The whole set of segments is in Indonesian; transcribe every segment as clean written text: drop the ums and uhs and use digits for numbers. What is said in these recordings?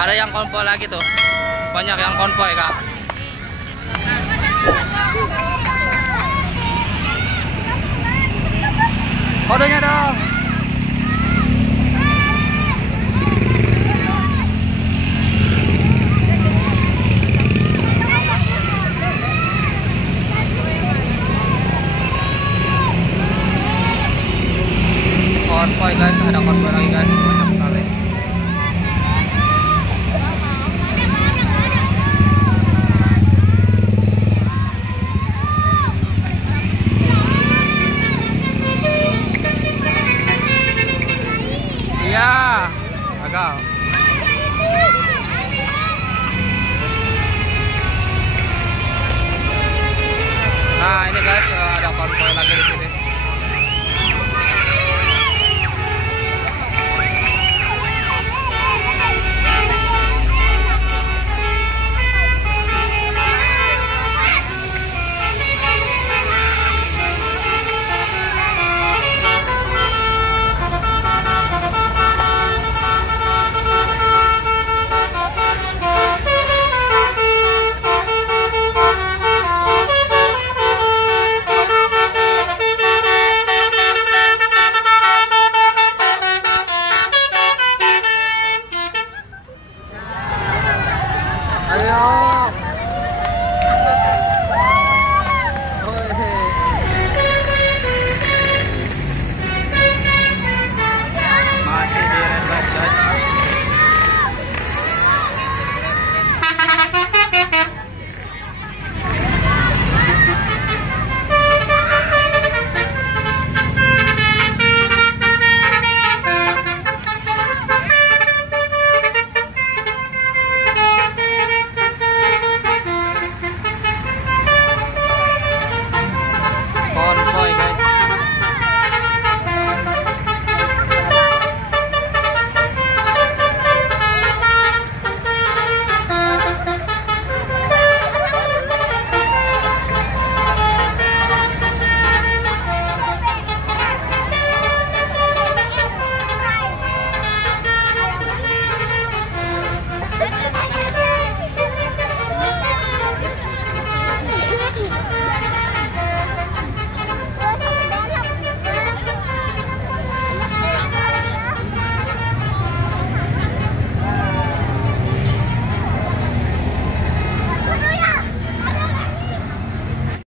Ada yang konvoy lagi tuh. Banyak yang konvoy, Kak. Kodenya dong. Konvoy guys, ada konvoy lagi guys, banyak sekali. Iya, gagal. Nah ini guys, ada konvoy lagi di sini.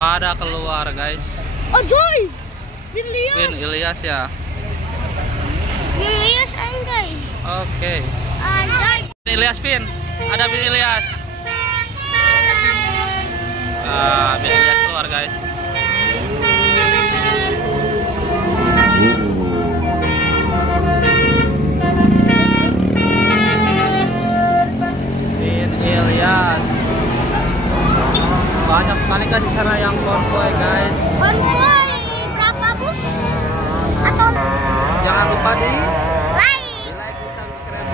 Ada keluar guys. Oh Joy, Bin Ilyas. Bin Ilyas ya. Bin Ilyas andai. Oke. Andai. Bin Ilyas Bin. Ada Bin Ilyas. Bin Ilyas keluar guys. Bin Ilyas. Banyak sekali guys di sana yang konvoy guys. Konvoy berapa bus? Atau jangan lupa di like, subscribe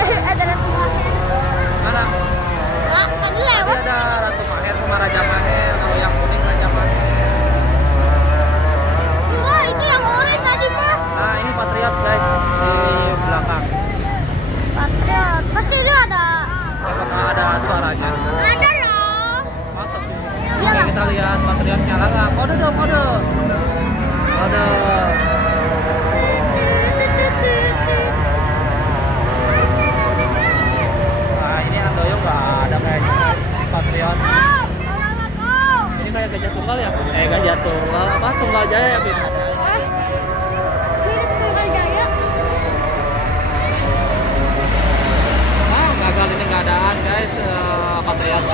dan ada Ratu Maher. mana? Tadi lewat. Ada Ratu Maher sama Raja Maher. Kalau yang kuning Raja Maher. Ini yang orange tadi mah. Nah ini Patriot guys di belakang. Patriot. Pasti dia ada. Apakah ada suaranya? Ada loh. Masa sih? Iya lah. Kita lihat Patriot nyala nggak? Kode dong kode. Kode. Nah ini Andoyo nggak ada kayaknya Patriot. Ini kayak gajah tunggal ya? Gajah tunggal apa? Tunggal Jaya ya Bin? Mirip Tunggal Jaya. Gagal ini keadaan guys, Patriot.